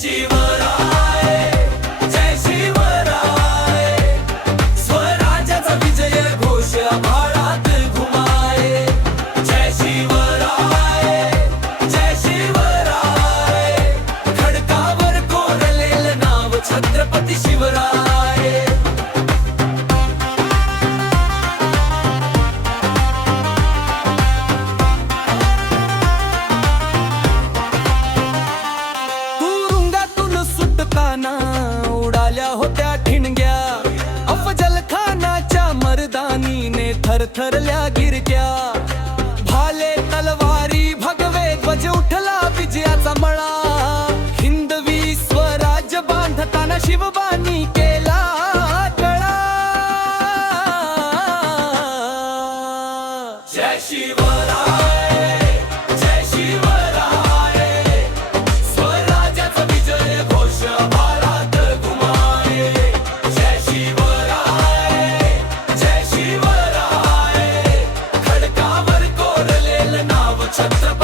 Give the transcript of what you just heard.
शिवराय जय शिवराय स्वराज्याचा विजय घोष आभाळात घुमाए जय शिवराय जय शिवराय खडकावर कोरलेलं नाव छत्रपती शिवराय उडाल्या होत्या ठिणग्या अफजल खानाच्या मर्दानीने थरथरल्या गिरक्या भाले तलवारी भगवे ध्वज उठला विजयाचा मळा हिंदवी स्वराज्य बांधताना शिवबानी केला कळा जय शिवराय जय शिवराय स्वराज्याचा विजय घोष आभाळात घुमाए जय शिवराय जय शिवराय खडकावर कोरलेलं नाव छत्रपती